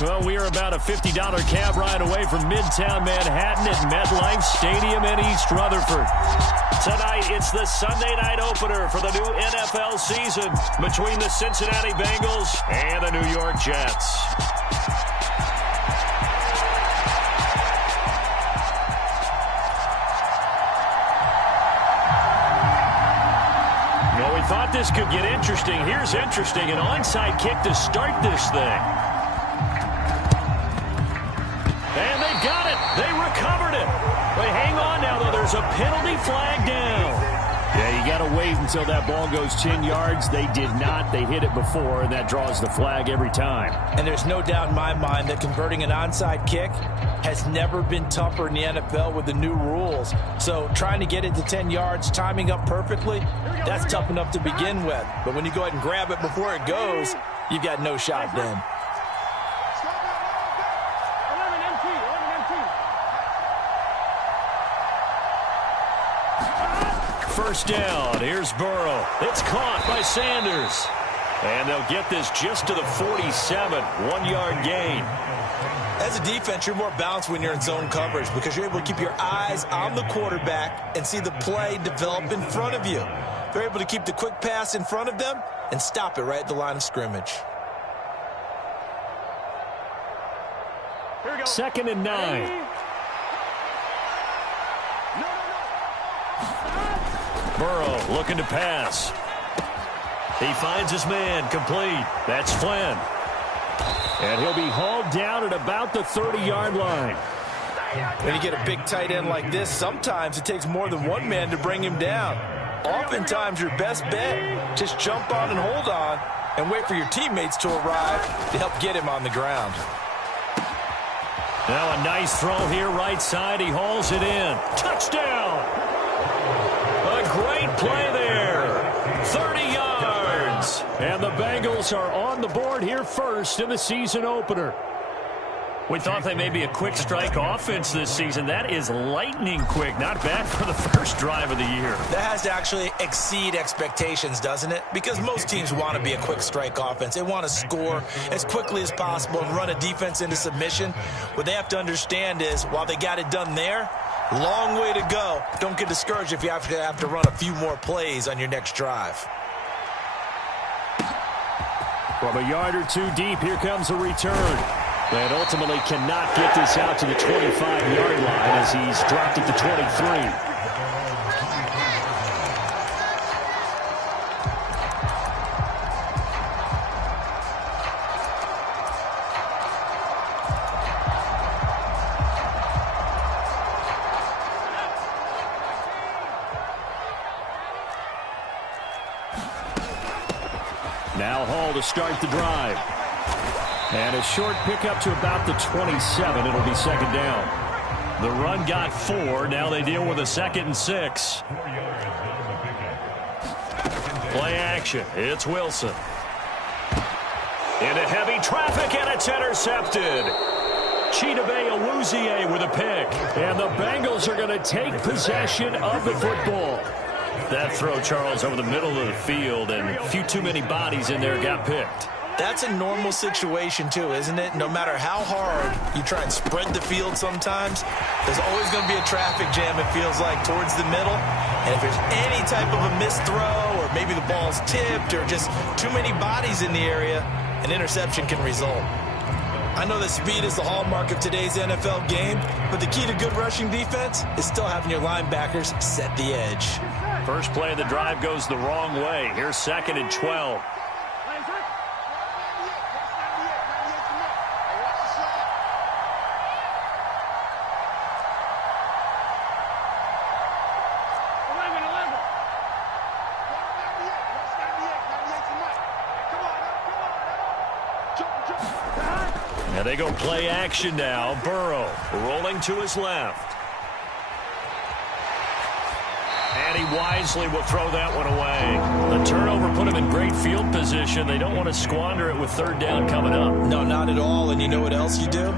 Well, we are about a $50 cab ride away from Midtown Manhattan at MetLife Stadium in East Rutherford. Tonight, it's the Sunday night opener for the new NFL season between the Cincinnati Bengals and the New York Jets. Well, we thought this could get interesting. Here's interesting, an onside kick to start this thing. And they've got it. They recovered it. But hang on now, though. There's a penalty flag down. Yeah, you got to wait until that ball goes 10 yards. They did not. They hit it before, and that draws the flag every time. And there's no doubt in my mind that converting an onside kick has never been tougher in the NFL with the new rules. So trying to get it to 10 yards, timing up perfectly, that's tough enough to begin with. But when you go ahead and grab it before it goes, you've got no shot then. First down. Here's Burrow. It's caught by Sanders. And they'll get this just to the 47. 1-yard gain. As a defense, you're more balanced when you're in zone coverage because you're able to keep your eyes on the quarterback and see the play develop in front of you. They're able to keep the quick pass in front of them and stop it right at the line of scrimmage. 2nd and 9. Burrow looking to pass. He finds his man complete. That's Flynn. And he'll be hauled down at about the 30-yard line. When you get a big tight end like this, sometimes it takes more than one man to bring him down. Oftentimes, your best bet, just jump on and hold on and wait for your teammates to arrive to help get him on the ground. Now a nice throw here right side. He hauls it in. Touchdown! A great play there. 30 yards. And the Bengals are on the board here first in the season opener. We thought they may be a quick strike offense this season. That is lightning quick. Not bad for the first drive of the year. That has to actually exceed expectations, doesn't it? Because most teams want to be a quick strike offense. They want to score as quickly as possible and run a defense into submission. What they have to understand is while they got it done there, long way to go. Don't get discouraged if you have to run a few more plays on your next drive. From a yard or two deep, here comes a return. But ultimately cannot get this out to the 25-yard line as he's dropped at the 23. Now Hall to start the drive. And a short pickup to about the 27. It'll be 2nd down. The run got 4. Now they deal with a 2nd and 6. Play action. It's Wilson. Into heavy traffic, and it's intercepted. Chidobe Awuzie with a pick. And the Bengals are going to take possession of the football. That throw, Charles, over the middle of the field, and a few too many bodies in there got picked. That's a normal situation, too, isn't it? No matter how hard you try and spread the field sometimes, there's always going to be a traffic jam, it feels like, towards the middle. And if there's any type of a missed throw or maybe the ball's tipped or just too many bodies in the area, an interception can result. I know that speed is the hallmark of today's NFL game, but the key to good rushing defense is still having your linebackers set the edge. First play of the drive goes the wrong way. Here's 2nd and 12. Now they go play action now. Burrow rolling to his left. And he wisely will throw that one away. The turnover put him in great field position. They don't want to squander it with 3rd down coming up. No, not at all. And you know what else you do?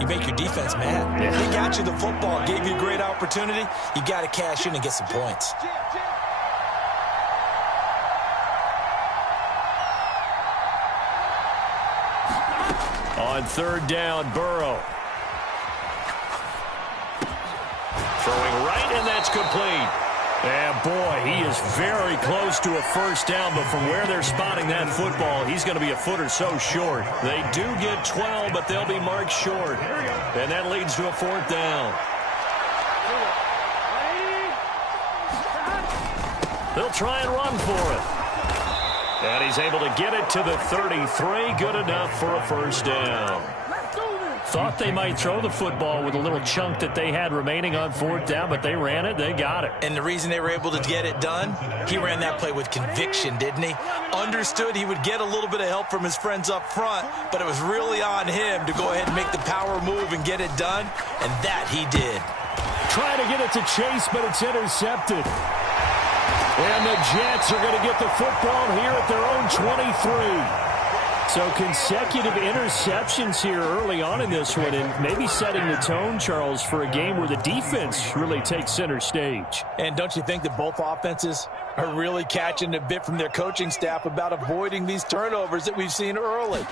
You make your defense mad. Yeah. They got you the football, gave you a great opportunity. You got to cash in and get some points. On third down, Burrow. Throwing right, and that's complete. And boy, he is very close to a first down, but from where they're spotting that football, he's going to be a foot or so short. They do get 12, but they'll be marked short. And that leads to a fourth down. They'll try and run for it. And he's able to get it to the 33. Good enough for a first down. Thought they might throw the football with a little chunk that they had remaining on fourth down, but they ran it. They got it. And the reason they were able to get it done, he ran that play with conviction, didn't he? Understood he would get a little bit of help from his friends up front, but it was really on him to go ahead and make the power move and get it done, and that he did. Trying to get it to Chase, but it's intercepted. And the Jets are going to get the football here at their own 23. So consecutive interceptions here early on in this one, and maybe setting the tone, Charles, for a game where the defense really takes center stage. And don't you think that both offenses are really catching a bit from their coaching staff about avoiding these turnovers that we've seen early?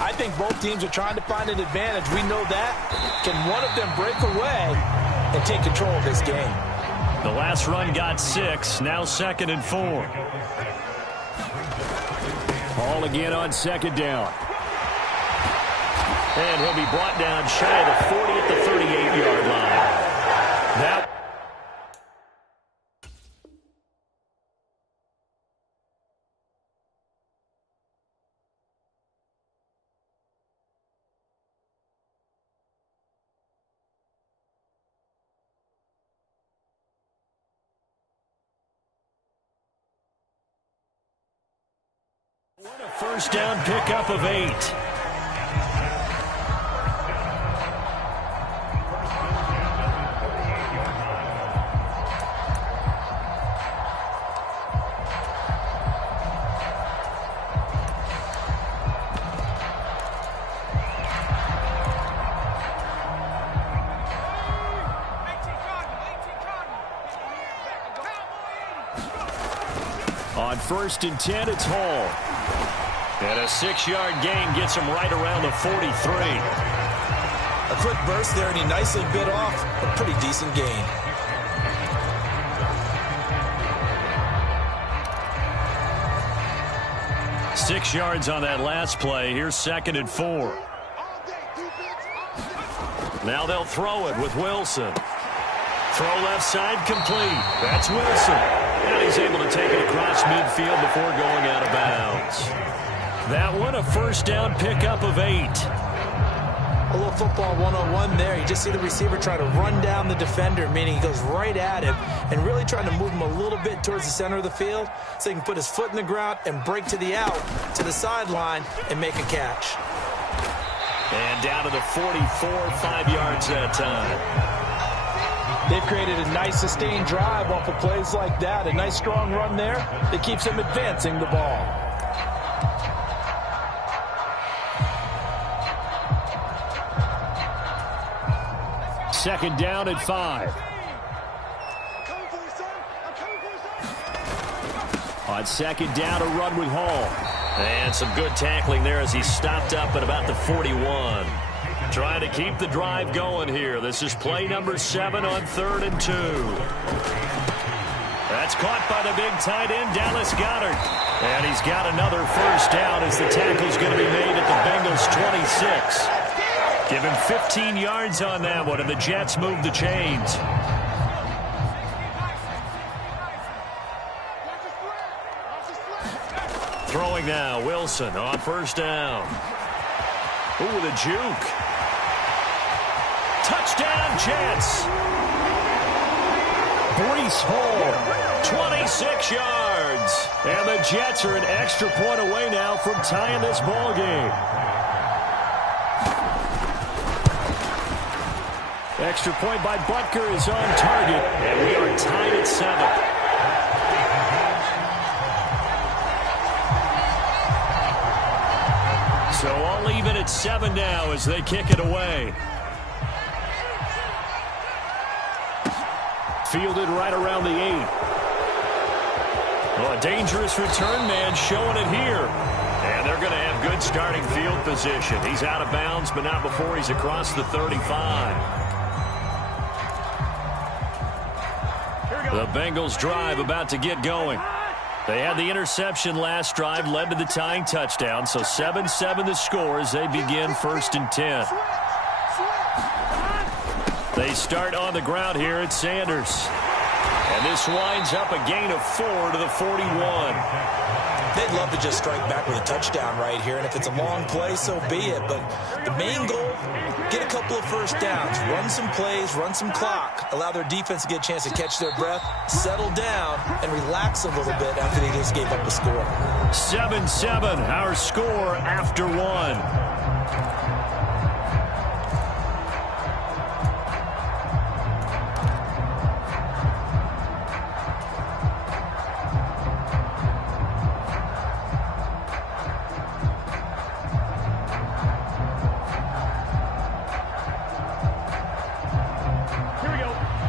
I think both teams are trying to find an advantage. We know that. Can one of them break away and take control of this game? The last run got 6, now 2nd and 4. Hall again on second down. And he'll be brought down shy of the 40 at the 38-yard line. That a first down pickup of 8. On 1st and 10, it's Hall. And a 6-yard gain gets him right around the 43. A quick burst there, and he nicely bit off a pretty decent gain. Six yards on that last play. Here's 2nd and 4. Now they'll throw it with Wilson. Throw left side complete. That's Wilson. And he's able to take it across midfield before going out of bounds. That one, a first down pickup of 8. A little football 101 there. You just see the receiver try to run down the defender, meaning he goes right at him and really trying to move him a little bit towards the center of the field so he can put his foot in the ground and break to the out, to the sideline, and make a catch. And down to the 44, 5 yards that time. They've created a nice sustained drive off of plays like that. A nice strong run there that keeps them advancing the ball. Second down at 5. On second down, a run with Hall. And some good tackling there as he stopped up at about the 41. Trying to keep the drive going here. This is play number 7 on 3rd and 2. That's caught by the big tight end, Dallas Goedert. And he's got another first down as the tackle's going to be made at the Bengals 26. Give him 15 yards on that one, and the Jets move the chains. Throwing now, Wilson on first down. Ooh, the juke. Touchdown, Jets. Breece Hall, 26 yards. And the Jets are an extra point away now from tying this ball game. Extra point by Butker is on target, and we are tied at 7. So all even at 7 now as they kick it away. Fielded right around the 8. Oh, a dangerous return man showing it here. And And they're going to have good starting field position. He's out of bounds, but not before he's across the 35. The Bengals drive about to get going. They had the interception last drive, led to the tying touchdown, so 7-7 the score as they begin 1st and 10. They start on the ground here at Sanders. And this winds up a gain of 4 to the 41. They'd love to just strike back with a touchdown right here, and if it's a long play, so be it. But the main goal, get a couple of first downs, run some plays, run some clock, allow their defense to get a chance to catch their breath, settle down, and relax a little bit after they just gave up the score. 7-7, our score after 1.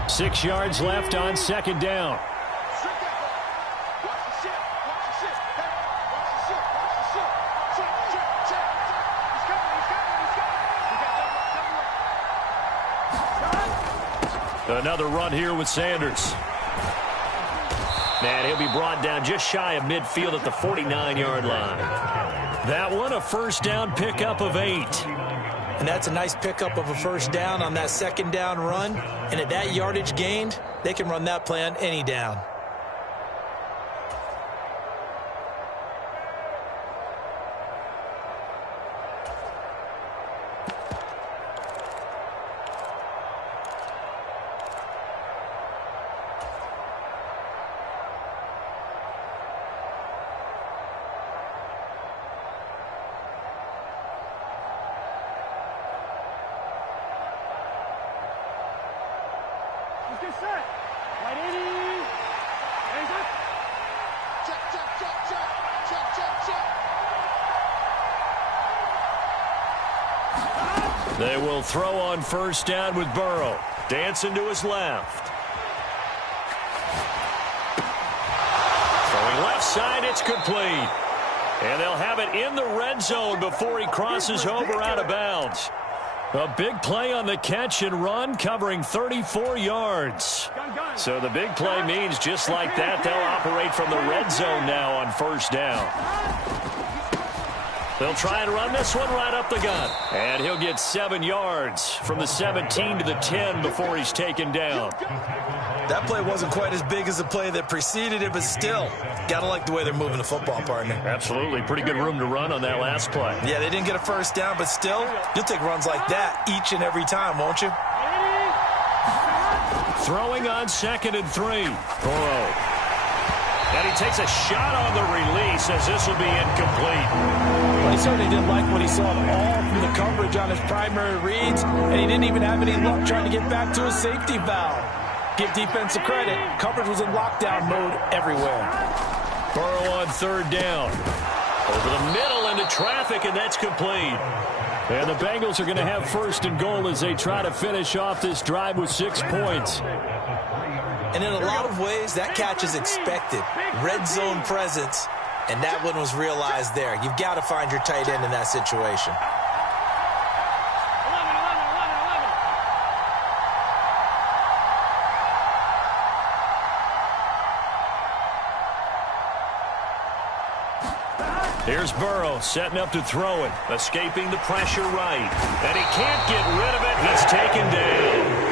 Six yards left on 2nd down. Another run here with Sanders. And he'll be brought down just shy of midfield at the 49-yard line. That one a first down pickup of 8. And that's a nice pickup of a first down on that 2nd down run. And at that yardage gained, they can run that play on any down. They will throw on first down with Burrow. Dancing to his left. Throwing left side, it's complete. And they'll have it in the red zone before he crosses over out of bounds. A big play on the catch and run, covering 34 yards. So the big play means just like that, they'll operate from the red zone now on first down. They'll try and run this one right up the gut. And he'll get 7 yards from the 17 to the 10 before he's taken down. That play wasn't quite as big as the play that preceded it, but still, got to like the way they're moving the football, partner. Absolutely. Pretty good room to run on that last play. Yeah, they didn't get a first down, but still, you'll take runs like that each and every time, won't you? Throwing on 2nd and 3. Burrow. And he takes a shot on the release as this will be incomplete. Well, he certainly didn't like what he saw at all from the coverage on his primary reads, and he didn't even have any luck trying to get back to his safety valve. Give defense credit. Coverage was in lockdown mode everywhere. Burrow on 3rd down. Over the middle into traffic, and that's complete. And the Bengals are going to have 1st and goal as they try to finish off this drive with 6 points. And in a lot of ways, that catch is expected. Red zone presence, and that one was realized there. You've got to find your tight end in that situation. Here's Burrow setting up to throw it, escaping the pressure right. And he can't get rid of it. He's taken down.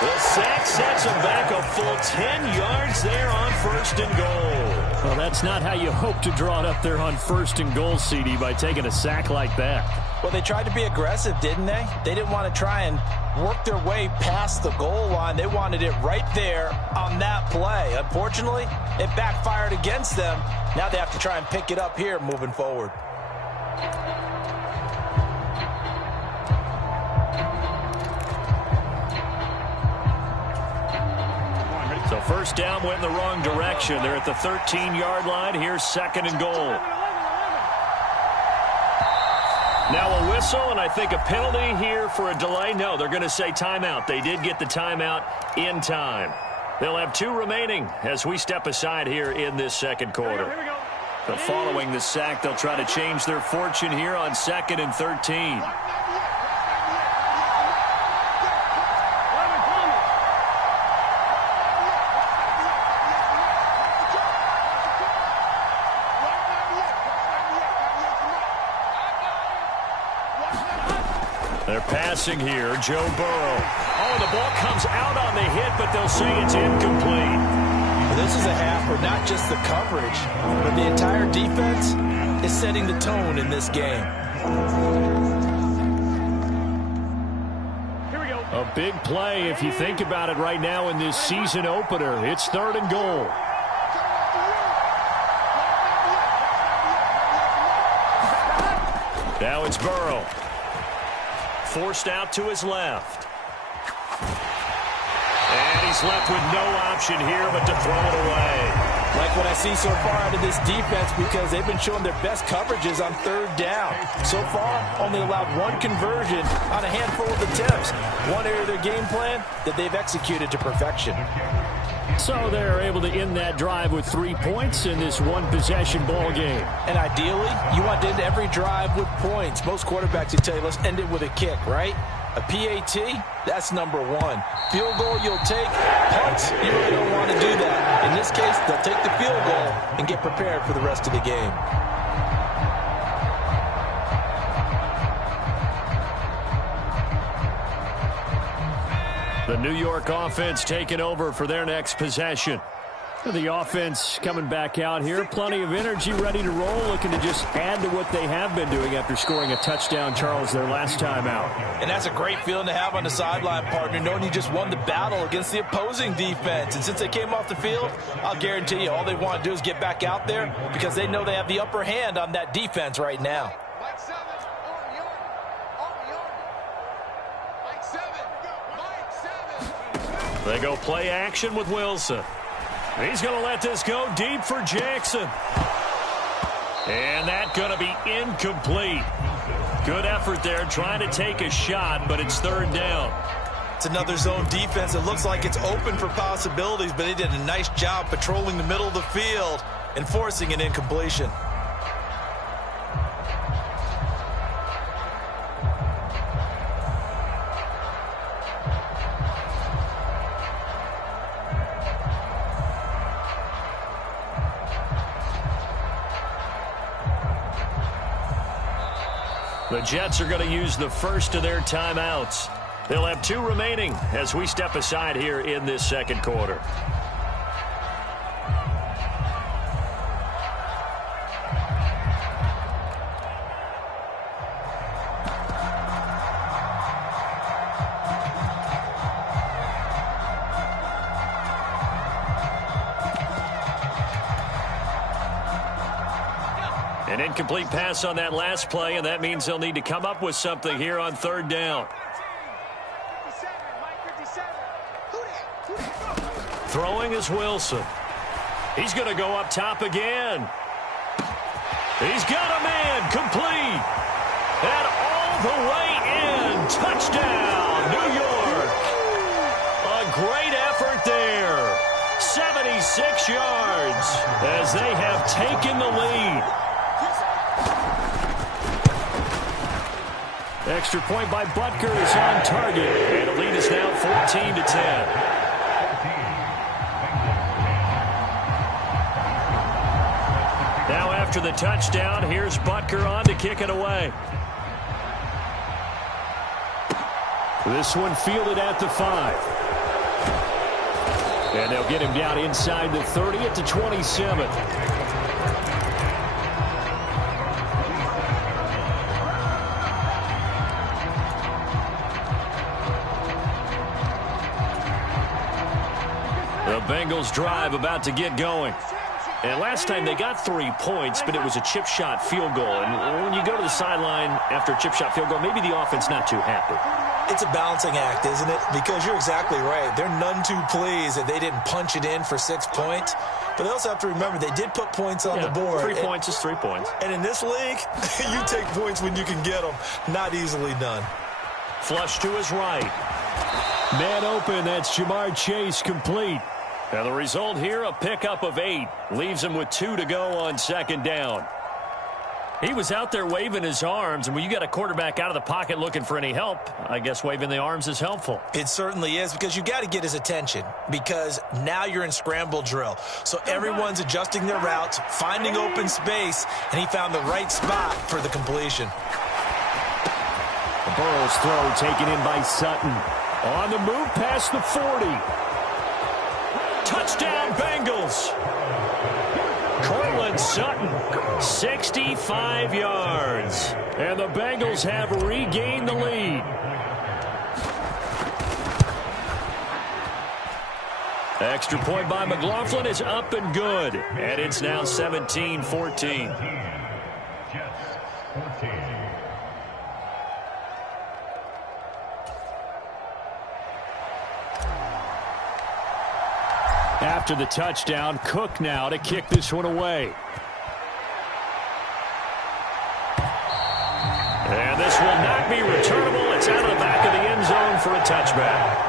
The sack sets him back a full 10 yards there on 1st and goal. Well, that's not how you hope to draw it up there on 1st and goal, CD, by taking a sack like that. Well, they tried to be aggressive, didn't they? They didn't want to try and work their way past the goal line. They wanted it right there on that play. Unfortunately, it backfired against them. Now they have to try and pick it up here moving forward. So 1st down went in the wrong direction. They're at the 13-yard line. Here's 2nd and goal. Now a whistle, and I think a penalty here for a delay. No, they're going to say timeout. They did get the timeout in time. They'll have 2 remaining as we step aside here in this 2nd quarter. But following the sack, they'll try to change their fortune here on 2nd and 13. They're passing here, Joe Burrow. Oh, the ball comes out on the hit, but they'll say it's incomplete. This is a half where not just the coverage, but the entire defense is setting the tone in this game. Here we go. A big play if you think about it right now in this season opener. It's 3rd and goal. Now it's Burrow. Forced out to his left. And he's left with no option here but to throw it away. Like what I see so far out of this defense, because they've been showing their best coverages on 3rd down. So far, only allowed 1 conversion on a handful of attempts. One area of their game plan that they've executed to perfection. So they're able to end that drive with 3 points in this one-possession ball game. And ideally, you want to end every drive with points. Most quarterbacks would tell you, let's end it with a kick, right? A PAT, that's number 1. Field goal you'll take. Punts, you really don't want to do that. In this case, they'll take the field goal and get prepared for the rest of the game. The New York offense taking over for their next possession. The offense coming back out here. Plenty of energy, ready to roll, looking to just add to what they have been doing after scoring a touchdown, Charles, their last time out. And that's a great feeling to have on the sideline, partner, knowing you just won the battle against the opposing defense. And since they came off the field, I'll guarantee you all they want to do is get back out there because they know they have the upper hand on that defense right now. They go play action with Wilson. He's going to let this go deep for Jackson. And that's going to be incomplete. Good effort there trying to take a shot, but it's 3rd down. It's another zone defense. It looks like it's open for possibilities, but they did a nice job patrolling the middle of the field and forcing an incompletion. The Jets are going to use the first of their timeouts. They'll have 2 remaining as we step aside here in this 2nd quarter. An incomplete pass on that last play, and that means they'll need to come up with something here on 3rd down. Throwing is Wilson. He's going to go up top again. He's got a man, complete. And all the way in. Touchdown, New York. A great effort there. 76 yards as they have taken the lead. Extra point by Butker is on target. And the lead is now 14-10. Now after the touchdown, here's Butker on to kick it away. This one fielded at the 5. And they'll get him down inside the 30 at the 27. The Bengals drive about to get going. And last time they got 3 points, but it was a chip shot field goal. And when you go to the sideline after a chip shot field goal, maybe the offense not too happy. It's a balancing act, isn't it? Because you're exactly right. They're none too pleased that they didn't punch it in for 6 points. But they also have to remember they did put points on the board. 3 points is 3 points. And in this league, you take points when you can get them. Not easily done. Flush to his right. Man open. That's Jamar Chase complete. And the result here, a pickup of 8. Leaves him with 2 to go on second down. He was out there waving his arms, and when you got a quarterback out of the pocket looking for any help, I guess waving the arms is helpful. It certainly is, because you got to get his attention, because now you're in scramble drill. So everyone's adjusting their routes, finding open space, and he found the right spot for the completion. Burrow's throw taken in by Sutton. On the move past the 40. Touchdown, Bengals. Cortland Sutton, 65 yards. And the Bengals have regained the lead. Extra point by McLaughlin is up and good. And it's now 17-14. After the touchdown, Cook now to kick this one away. And this will not be returnable. It's out of the back of the end zone for a touchback.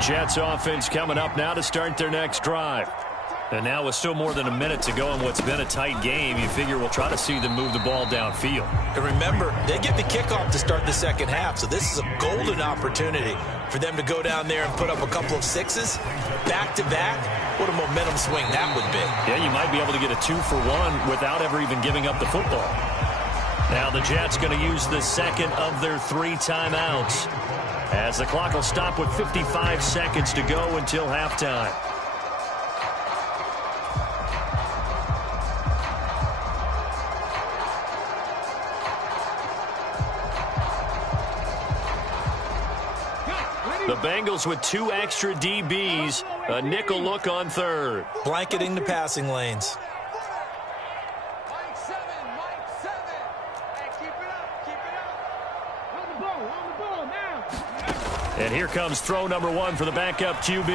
Jets offense coming up now to start their next drive. And now with still more than a minute to go in what's been a tight game, you figure we'll try to see them move the ball downfield. And remember, they get the kickoff to start the second half, so this is a golden opportunity for them to go down there and put up a couple of sixes back-to-back. What a momentum swing that would be. Yeah, you might be able to get a 2-for-1 without ever even giving up the football. Now the Jets going to use the second of their 3 timeouts, as the clock will stop with 55 seconds to go until halftime. The Bengals with 2 extra DBs, a nickel look on third. Blanketing the passing lanes. And here comes throw number 1 for the backup QB.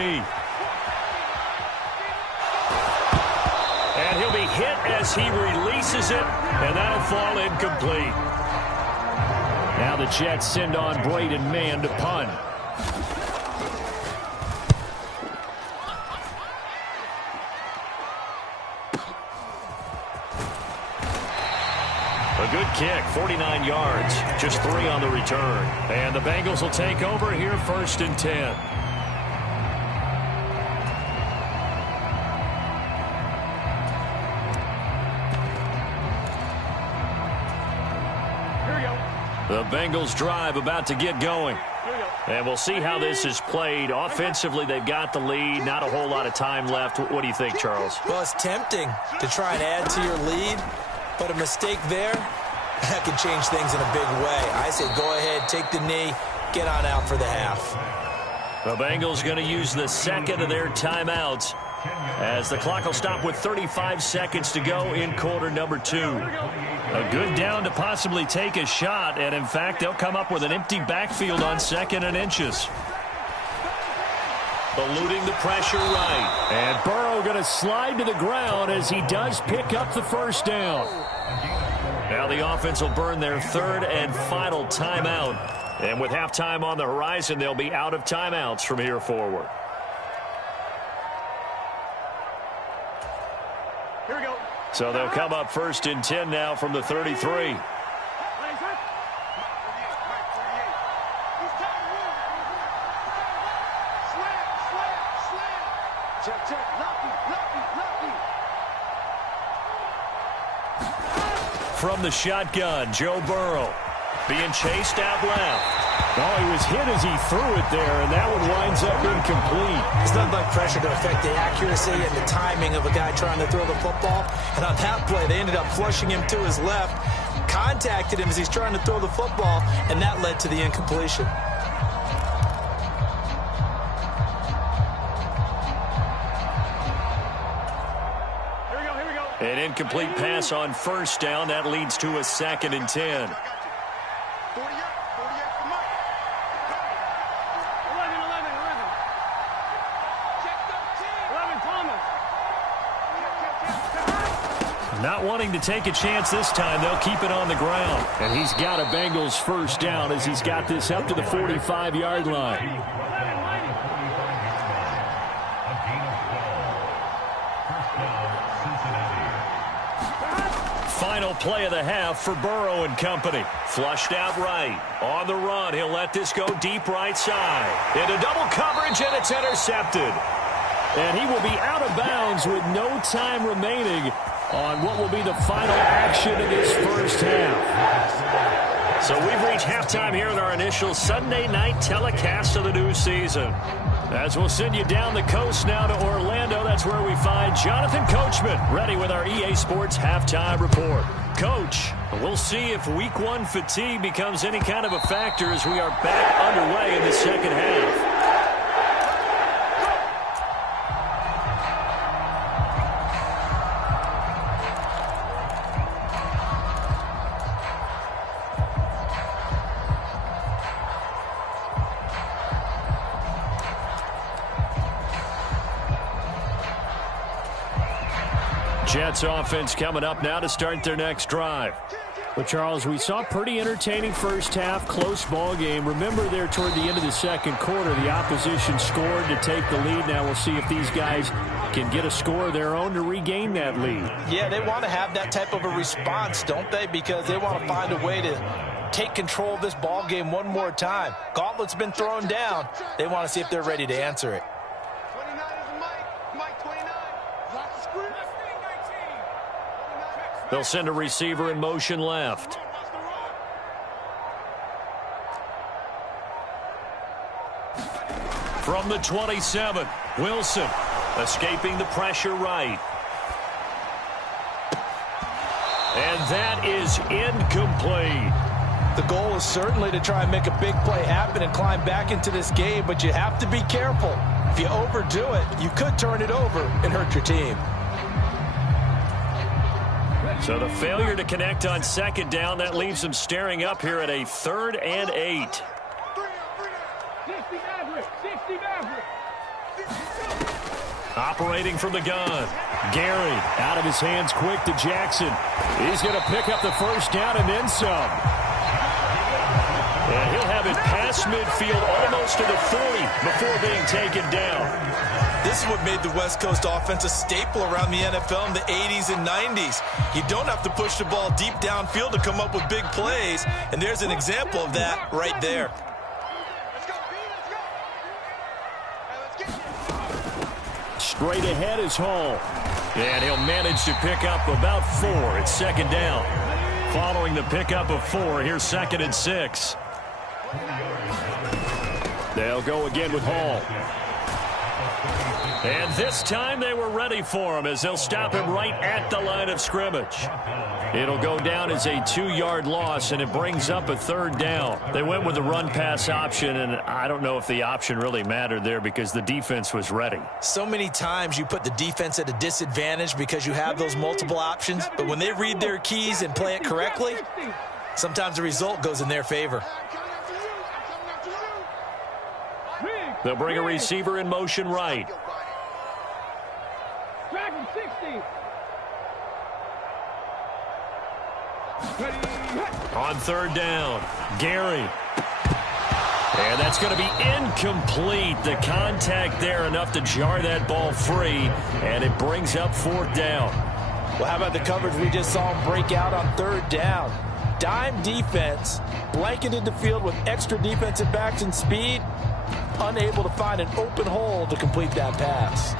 And he'll be hit as he releases it, and that'll fall incomplete. Now the Jets send on Braden Mann to punt. A good kick, 49 yards, just 3 on the return. And the Bengals will take over here, 1st and 10. Here we go. The Bengals drive about to get going. And we'll see how this is played. Offensively, they've got the lead. Not a whole lot of time left. What do you think, Charles? Well, it's tempting to try and add to your lead. But a mistake there, that can change things in a big way. I say go ahead, take the knee, get on out for the half. The Bengals going to use the second of their timeouts as the clock will stop with 35 seconds to go in quarter number 2. A good down to possibly take a shot, and in fact, they'll come up with an empty backfield on 2nd and inches. Eluding the pressure right. And Burrow going to slide to the ground as he does pick up the first down. Now the offense will burn their 3rd and final timeout. And with halftime on the horizon, they'll be out of timeouts from here forward. Here we go. So they'll come up 1st and 10 now from the 33. From the shotgun, Joe Burrow being chased out left. Oh, he was hit as he threw it there, and that one winds up incomplete. It's nothing like pressure to affect the accuracy and the timing of a guy trying to throw the football. And on that play, they ended up flushing him to his left, contacted him as he's trying to throw the football, and that led to the incompletion. An incomplete pass on 1st down. That leads to a 2nd and 10. Not wanting to take a chance this time. They'll keep it on the ground. And he's got a Bengals first down as he's got this up to the 45-yard line. Final play of the half for Burrow and company. Flushed out right. On the run, he'll let this go deep right side. Into double coverage, and it's intercepted. And he will be out of bounds with no time remaining on what will be the final action of this first half. So we've reached halftime here in our initial Sunday night telecast of the new season. As we'll send you down the coast now to Orlando, that's where we find Jonathan Coachman ready with our EA Sports halftime report. Coach, we'll see if week one fatigue becomes any kind of a factor as we are back underway in the second half. Jets offense coming up now to start their next drive. But, Charles, we saw a pretty entertaining first half, close ball game. Remember there toward the end of the second quarter, the opposition scored to take the lead. Now we'll see if these guys can get a score of their own to regain that lead. Yeah, they want to have that type of a response, don't they? Because they want to find a way to take control of this ball game one more time. Gauntlet's been thrown down. They want to see if they're ready to answer it. They'll send a receiver in motion left. From the 27, Wilson escaping the pressure right. And that is incomplete. The goal is certainly to try and make a big play happen and climb back into this game, but you have to be careful. If you overdo it, you could turn it over and hurt your team. So the failure to connect on second down, that leaves them staring up here at a 3rd and 8. Operating from the gun. Gary out of his hands quick to Jackson. He's going to pick up the first down and then some. And he'll have it past midfield almost to the 40 before being taken down. This is what made the West Coast offense a staple around the NFL in the 80s and 90s. You don't have to push the ball deep downfield to come up with big plays, and there's an example of that right there. Straight ahead is Hall. And he'll manage to pick up about 4 at second down. Following the pickup of 4, here's 2nd and 6. They'll go again with Hall. And this time they were ready for him as they'll stop him right at the line of scrimmage. It'll go down as a 2-yard loss, and it brings up a 3rd down. They went with the run-pass option, and I don't know if the option really mattered there because the defense was ready. So many times you put the defense at a disadvantage because you have those multiple options, but when they read their keys and play it correctly, sometimes the result goes in their favor. They'll bring a receiver in motion right. On 3rd down, Gary. And that's going to be incomplete. The contact there enough to jar that ball free, and it brings up 4th down. Well, how about the coverage we just saw him break out on 3rd down? Dime defense, blanketed the field with extra defensive backs and speed, unable to find an open hole to complete that pass.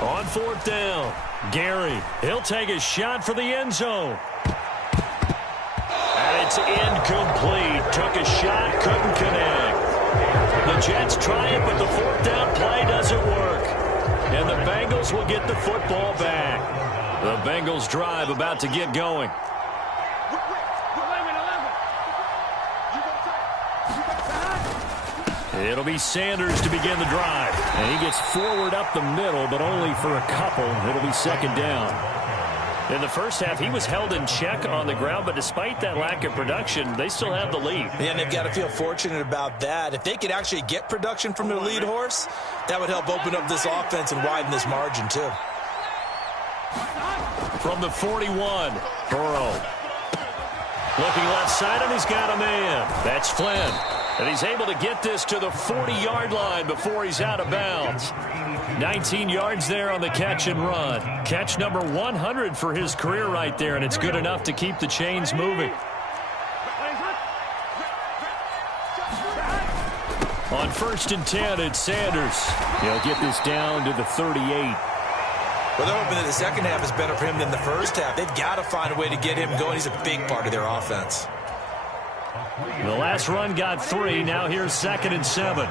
On 4th down, Gary, he'll take a shot for the end zone. And it's incomplete. Took a shot, couldn't connect. The Jets try it, but the 4th down play doesn't work. And the Bengals will get the football back. The Bengals drive about to get going. It'll be Sanders to begin the drive. And he gets forward up the middle, but only for a couple. It'll be second down. In the first half, he was held in check on the ground, but despite that lack of production, they still have the lead. And they've got to feel fortunate about that. If they could actually get production from their lead horse, that would help open up this offense and widen this margin, too. From the 41, Burrow. Looking left side, and he's got a man. That's Flynn. And he's able to get this to the 40-yard line before he's out of bounds. 19 yards there on the catch and run. Catch number 100 for his career right there, and it's good enough to keep the chains moving. On 1st and 10, it's Sanders. He'll get this down to the 38. Well, they're hoping that the second half is better for him than the first half. They've got to find a way to get him going. He's a big part of their offense. The last run got 3. Now here's 2nd and 7.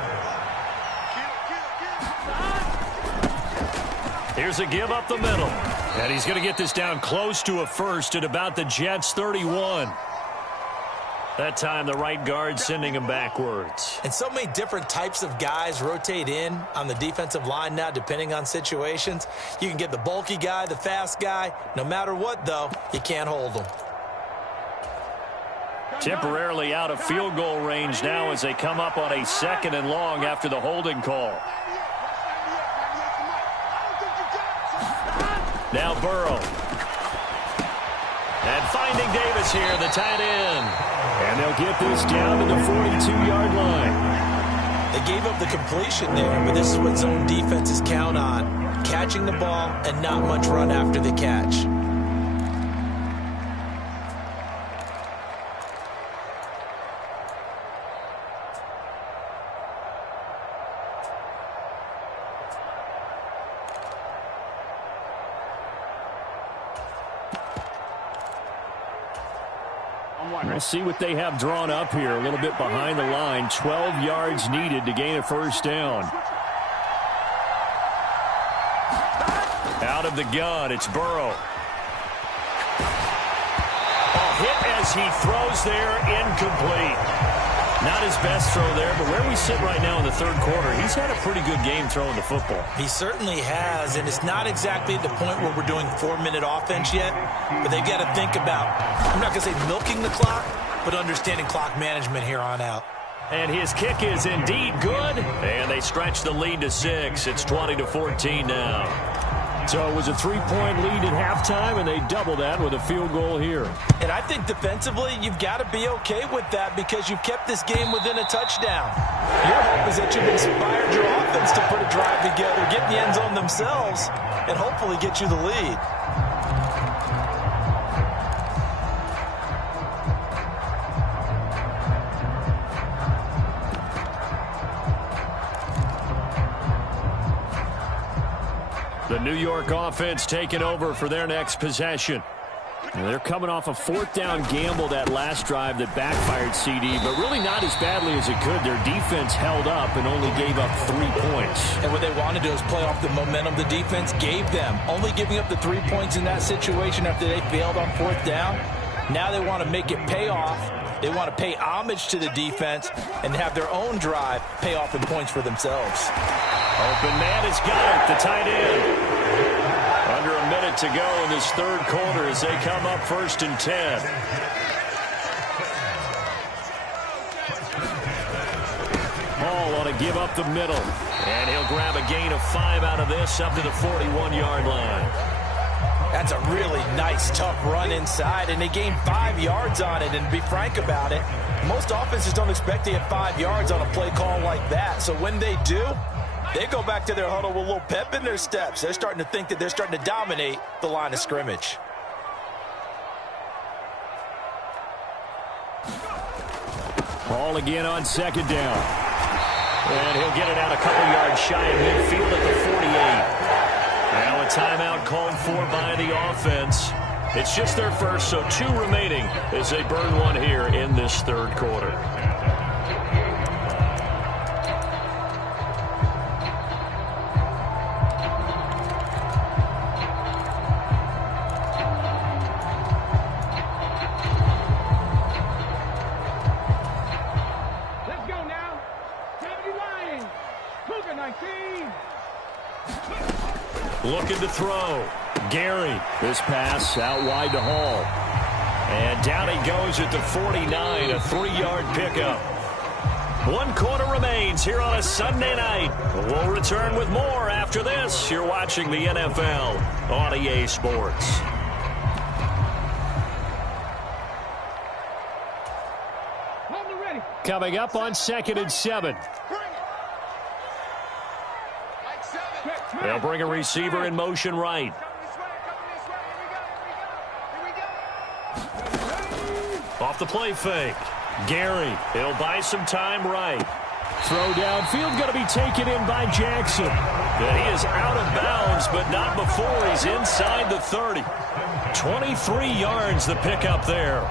Here's a give up the middle. And he's going to get this down close to a first at about the Jets' 31. That time the right guard sending him backwards. And so many different types of guys rotate in on the defensive line now, depending on situations. You can get the bulky guy, the fast guy. No matter what, though, you can't hold them. Temporarily out of field goal range now as they come up on a 2nd and long after the holding call. Now Burrow. And finding Davis here, the tight end. And they'll get this down to the 42-yard line. They gave up the completion there, but this is what zone defenses count on. Catching the ball and not much run after the catch. We'll see what they have drawn up here. A little bit behind the line. 12 yards needed to gain a first down. Out of the gun, it's Burrow. Hit as he throws there, incomplete. Not his best throw there, but where we sit right now in the third quarter, he's had a pretty good game throwing the football. He certainly has, and it's not exactly at the point where we're doing 4-minute offense yet, but they've got to think about, I'm not going to say milking the clock, but understanding clock management here on out. And his kick is indeed good, and they stretch the lead to 6. It's 20-14 now. So it was a 3-point lead at halftime, and they double that with a field goal here. And I think defensively, you've got to be okay with that because you've kept this game within a touchdown. Your hope is that you've inspired your offense to put a drive together, get in the end zone themselves, and hopefully get you the lead. The New York offense taking over for their next possession. And they're coming off a 4th down gamble that last drive that backfired CD, but really not as badly as it could. Their defense held up and only gave up 3 points. And what they want to do is play off the momentum the defense gave them. Only giving up the 3 points in that situation after they failed on 4th down. Now they want to make it pay off. They want to pay homage to the defense and have their own drive pay off in points for themselves. Open man has got it, the tight end. Under a minute to go in this third quarter as they come up 1st and 10. Hall on a give up the middle. And he'll grab a gain of 5 out of this up to the 41-yard line. That's a really nice, tough run inside, and they gained 5 yards on it. And to be frank about it, most offenses don't expect to get 5 yards on a play call like that. So when they do, they go back to their huddle with a little pep in their steps. They're starting to think that they're starting to dominate the line of scrimmage. Ball again on 2nd down. And he'll get it out a couple yards shy of midfield at the 48. Now a timeout called for by the offense. It's just their first, so 2 remaining as they burn one here in this third quarter. Let's go now. 70 line. Looking to throw. Gary. This pass out wide to Hall. And down he goes at the 49, a 3-yard pickup. 1 quarter remains here on a Sunday night. We'll return with more after this. You're watching the NFL on EA Sports. Coming up on 2nd and 7. They'll bring a receiver in motion right. Off the play fake. Gary, he'll buy some time right. Throw downfield going to be taken in by Jackson. And he is out of bounds, but not before he's inside the 30. 23 yards the pickup there.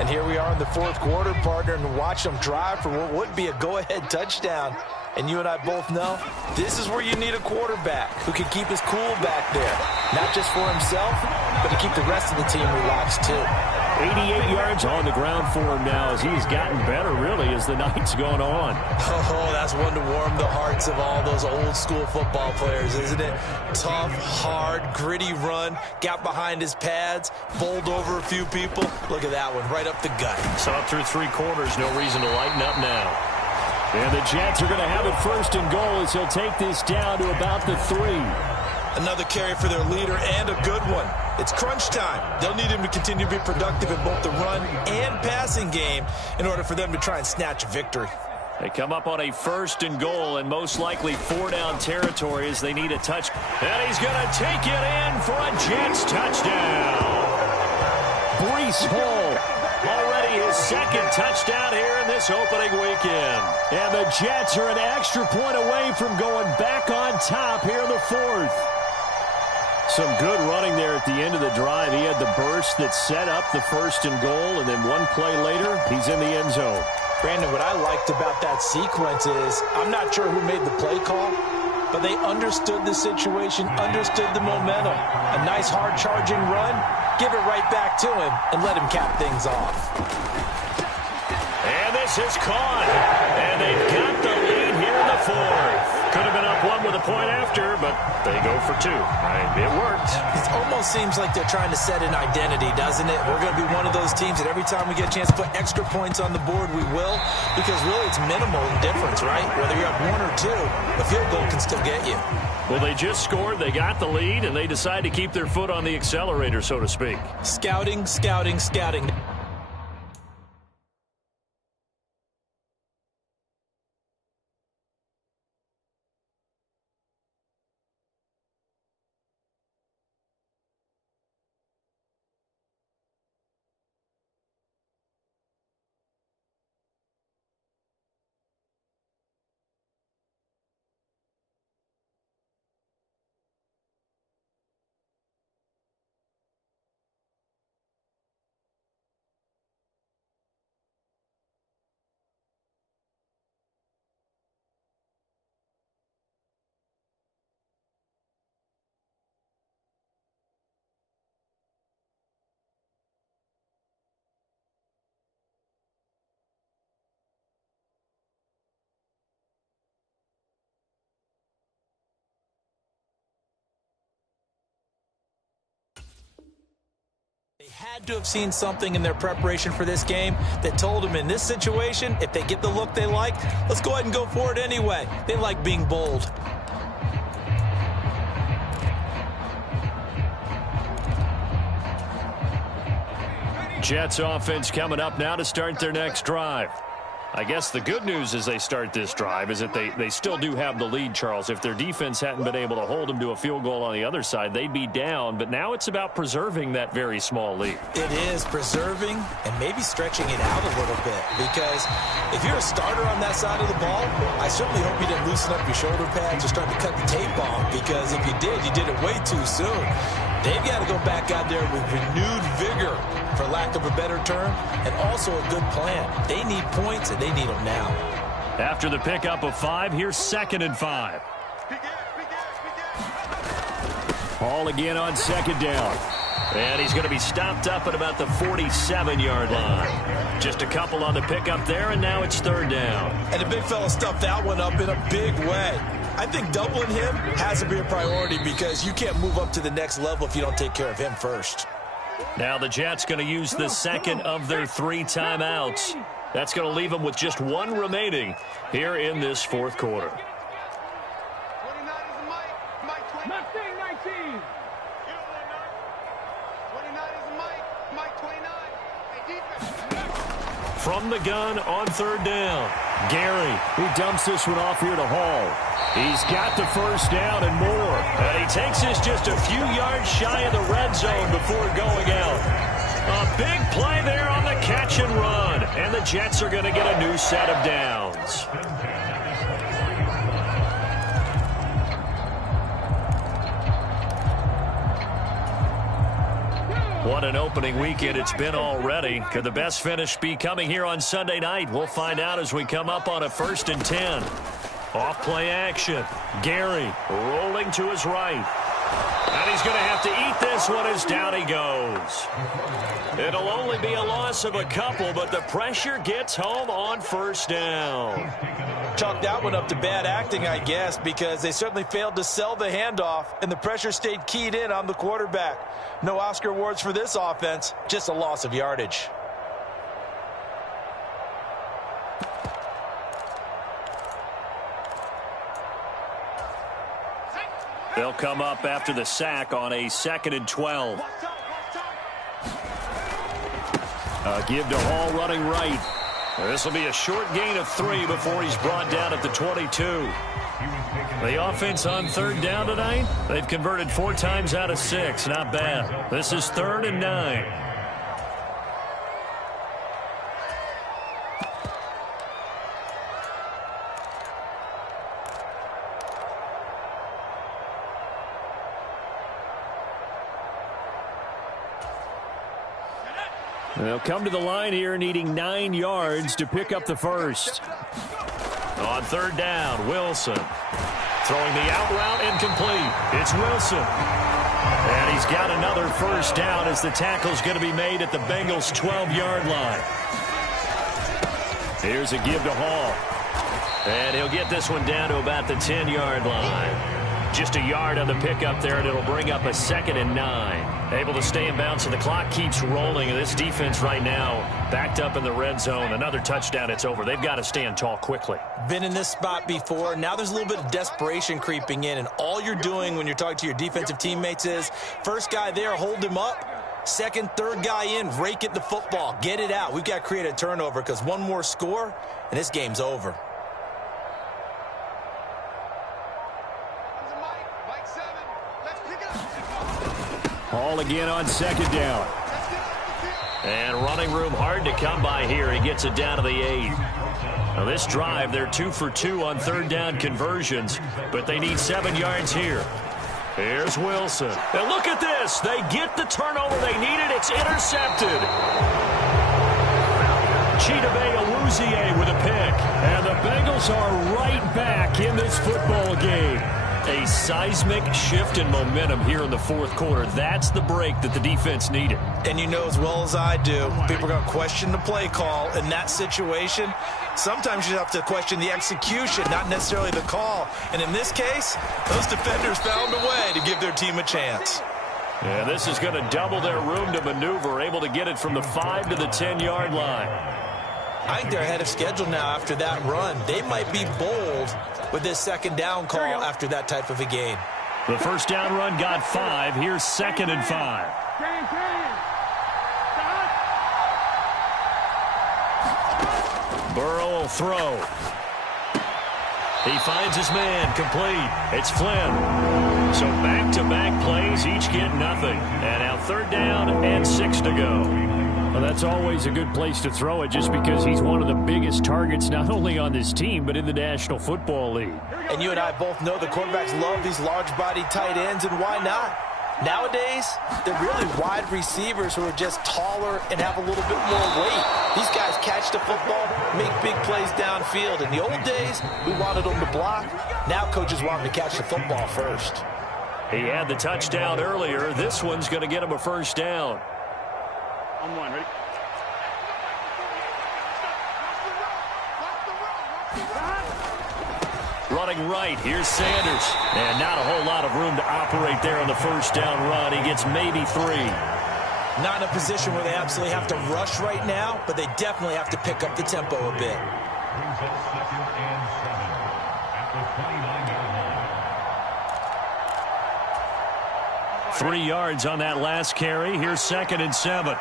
And here we are in the 4th quarter, partner, and watch them drive for what would be a go-ahead touchdown. And you and I both know this is where you need a quarterback who can keep his cool back there. Not just for himself, but to keep the rest of the team relaxed too. 88 yards on the ground for him now as he's gotten better, really, as the night's gone on. Oh, that's one to warm the hearts of all those old-school football players, isn't it? Tough, hard, gritty run, got behind his pads, bowled over a few people. Look at that one, right up the gut. Saw it through 3 quarters, no reason to lighten up now. And the Jets are going to have it 1st and goal as he'll take this down to about the 3. Another carry for their leader and a good one. It's crunch time. They'll need him to continue to be productive in both the run and passing game in order for them to try and snatch a victory. They come up on a 1st and goal and most likely 4-down territory as they need a touch. And he's going to take it in for a Jets touchdown. Breece Hall, already his 2nd touchdown here in this opening weekend. And the Jets are an extra point away from going back on top here in the 4th. Some good running there at the end of the drive. He had the burst that set up the 1st and goal, and then 1 play later, he's in the end zone. Brandon, what I liked about that sequence is, I'm not sure who made the play call, but they understood the situation, understood the momentum. A nice hard charging run, give it right back to him, and let him cap things off. And this is caught, and they've got the lead here in the 4th. Could have been up 1 with a point after, but they go for 2. It worked. It almost seems like they're trying to set an identity, doesn't it? We're going to be one of those teams that every time we get a chance to put extra points on the board, we will. Because really it's minimal in difference, right? Whether you're up 1 or 2, a field goal can still get you. Well, they just scored, they got the lead, and they decide to keep their foot on the accelerator, so to speak. Scouting, scouting, scouting. They had to have seen something in their preparation for this game that told them in this situation, if they get the look they like, let's go ahead and go for it anyway. They like being bold. Jets offense coming up now to start their next drive. I guess the good news as they start this drive is that they still do have the lead, Charles. If their defense hadn't been able to hold them to a field goal on the other side, they'd be down. But now it's about preserving that very small lead. It is preserving and maybe stretching it out a little bit. Because if you're a starter on that side of the ball, I certainly hope you didn't loosen up your shoulder pads or start to cut the tape off. Because if you did, you did it way too soon. They've got to go back out there with renewed vigor, for lack of a better term, and also a good plan. They need points, and they need them now. After the pickup of 5, here's 2nd and 5. Hall again on 2nd down. And he's going to be stopped up at about the 47-yard line. Just a couple on the pickup there, and now it's third down. And the big fella stuffed that one up in a big way. I think doubling him has to be a priority because you can't move up to the next level if you don't take care of him first. Now the Jets going to use the second of their 3 timeouts. That's going to leave them with just 1 remaining here in this fourth quarter. From the gun on third down. Gary, he dumps this one off here to Hall. He's got the first down and more. And he takes this just a few yards shy of the red zone before going out. A big play there on the catch and run. And the Jets are going to get a new set of downs. What an opening weekend it's been already. Could the best finish be coming here on Sunday night? We'll find out as we come up on a 1st and 10. Off play action. Gary rolling to his right. And he's going to have to eat this one as down he goes. It'll only be a loss of a couple, but the pressure gets home on first down. Chalk that one up to bad acting, I guess, because they certainly failed to sell the handoff, and the pressure stayed keyed in on the quarterback. No Oscar awards for this offense, just a loss of yardage. They'll come up after the sack on a 2nd and 12. A give to Hall running right. This will be a short gain of 3 before he's brought down at the 22. The offense on third down tonight, they've converted 4 times out of 6. Not bad. This is 3rd and 9. They'll come to the line here needing 9 yards to pick up the first. On third down, Wilson. Throwing the out route incomplete. It's Wilson. And he's got another first down as the tackle's going to be made at the Bengals' 12-yard line. Here's a give to Hall. And he'll get this one down to about the 10-yard line. Just a yard on the pickup there, and it'll bring up a 2nd and 9. Able to stay in bounds, and the clock keeps rolling. And this defense right now backed up in the red zone. Another touchdown, it's over. They've got to stand tall quickly. Been in this spot before. Now there's a little bit of desperation creeping in, and all you're doing when you're talking to your defensive teammates is first guy there, hold him up. Second, third guy in, rake at the football. Get it out. We've got to create a turnover because one more score, and this game's over. Hall again on second down. And running room hard to come by here. He gets it down to the 8. Now this drive, they're 2 for 2 on third down conversions, but they need 7 yards here. Here's Wilson. And look at this. They get the turnover they needed. It's intercepted. Chidobe Awuzie with a pick. And the Bengals are right back in this football game. A seismic shift in momentum here in the fourth quarter. That's the break that the defense needed. And you know as well as I do, people are going to question the play call in that situation. Sometimes you have to question the execution, not necessarily the call. And in this case, those defenders found a way to give their team a chance. Yeah, this is going to double their room to maneuver, able to get it from the 5 to the 10-yard line. I think they're ahead of schedule now after that run. They might be bold with this second down call after that type of a game. The first down run got 5. Here's 2nd and 5. Burrow will throw. He finds his man, complete. It's Flynn. So back-to-back plays, each get nothing. And now third down and 6 to go. Well, that's always a good place to throw it just because he's one of the biggest targets not only on this team but in the National Football League. And you and I both know the quarterbacks love these large-bodied tight ends, and why not? Nowadays, they're really wide receivers who are just taller and have a little bit more weight. These guys catch the football, make big plays downfield. In the old days, we wanted them to block. Now coaches want them to catch the football first. He had the touchdown earlier. This one's going to get him a first down. On one, ready? Running right, here's Sanders. And not a whole lot of room to operate there on the first down run. He gets maybe 3. Not in a position where they absolutely have to rush right now, but they definitely have to pick up the tempo a bit. 3 yards on that last carry. Here's 2nd and 7.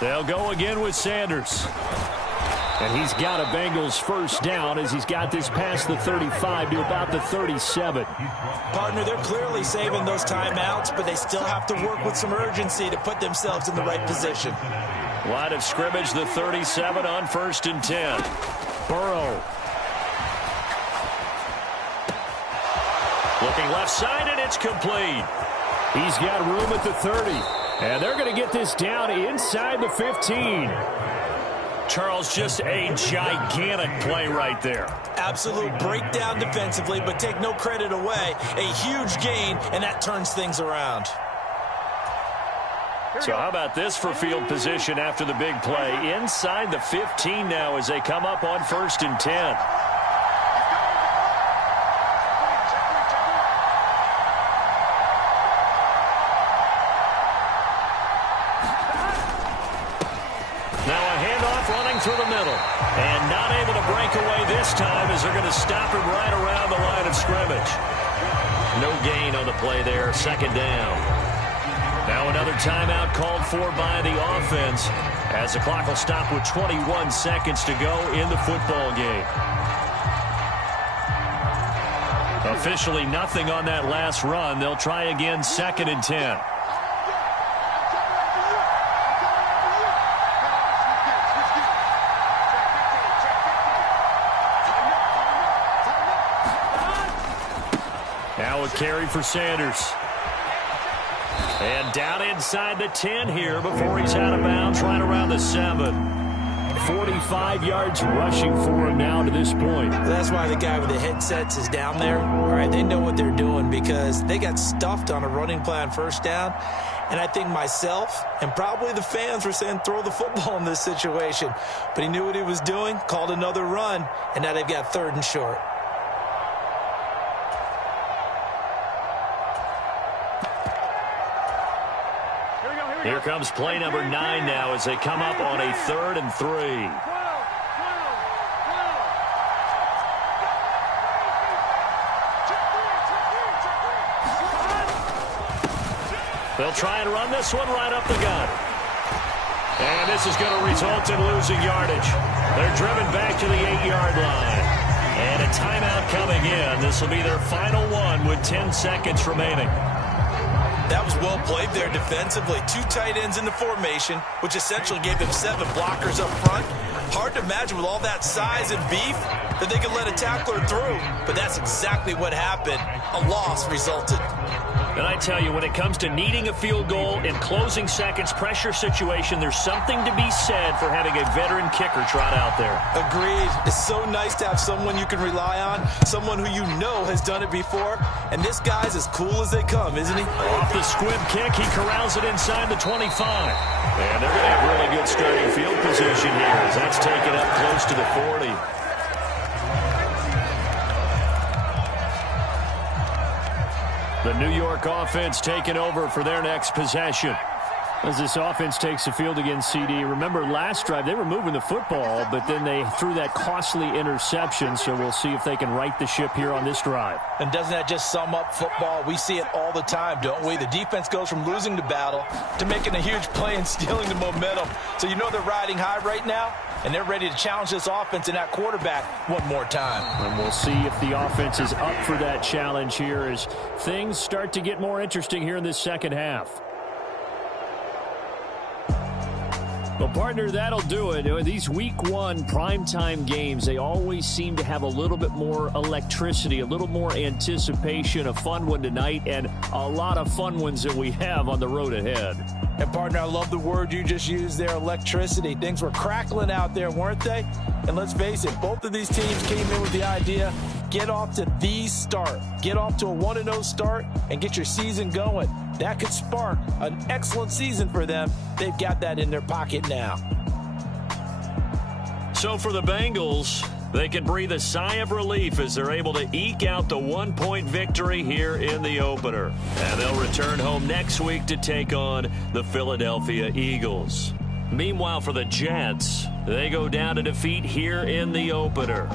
They'll go again with Sanders. And he's got a Bengals first down as he's got this past the 35 to about the 37. Partner, they're clearly saving those timeouts, but they still have to work with some urgency to put themselves in the right position. Line of scrimmage, the 37 on 1st and 10. Burrow. Looking left side, and it's complete. He's got room at the 30. And they're going to get this down inside the 15. Charles, just a gigantic play right there. Absolute breakdown defensively, but take no credit away. A huge gain, and that turns things around. So how about this for field position after the big play? Inside the 15 now as they come up on 1st and 10. Through the middle, and not able to break away this time as they're going to stop him right around the line of scrimmage. No gain on the play there, 2nd down. Now another timeout called for by the offense as the clock will stop with 21 seconds to go in the football game. Officially nothing on that last run. They'll try again, 2nd and 10. Now a carry for Sanders. And down inside the 10 here before he's out of bounds right around the 7. 45 yards rushing for him now to this point. That's why the guy with the headsets is down there. All right, they know what they're doing because they got stuffed on a running play on 1st down. And I think myself and probably the fans were saying throw the football in this situation. But he knew what he was doing, called another run, and now they've got 3rd and short. Here comes play number 9 now as they come up on a 3rd and 3. They'll try and run this one right up the gut. And this is going to result in losing yardage. They're driven back to the 8-yard line. And a timeout coming in. This will be their final one with 10 seconds remaining. That was well played there defensively. 2 tight ends in the formation, which essentially gave them 7 blockers up front. Hard to imagine with all that size and beef that they could let a tackler through. But that's exactly what happened. A loss resulted. And I tell you, when it comes to needing a field goal in closing seconds, pressure situation, there's something to be said for having a veteran kicker trot out there. Agreed. It's so nice to have someone you can rely on, someone who you know has done it before. And this guy's as cool as they come, isn't he? Off the squib kick, he corrals it inside the 25. And they're going to have really good starting field position here as that's taken up close to the 40. The New York offense taking over for their next possession. As this offense takes the field against CD, remember last drive they were moving the football, but then they threw that costly interception, so we'll see if they can right the ship here on this drive. And doesn't that just sum up football? We see it all the time, don't we? The defense goes from losing the battle to making a huge play and stealing the momentum. So you know they're riding high right now, and they're ready to challenge this offense and that quarterback one more time. And we'll see if the offense is up for that challenge here as things start to get more interesting here in this second half. Well, partner, that'll do it. These week 1 primetime games, they always seem to have a little bit more electricity, a little more anticipation. A fun one tonight, and a lot of fun ones that we have on the road ahead. And, partner, I love the word you just used there, electricity. Things were crackling out there, weren't they? And let's face it, both of these teams came in with the idea, get off to the start. Get off to a 1-0 start and get your season going. That could spark an excellent season for them. They've got that in their pocket now. So for the Bengals, they can breathe a sigh of relief as they're able to eke out the 1-point victory here in the opener. And they'll return home next week to take on the Philadelphia Eagles. Meanwhile, for the Jets, they go down to defeat here in the opener.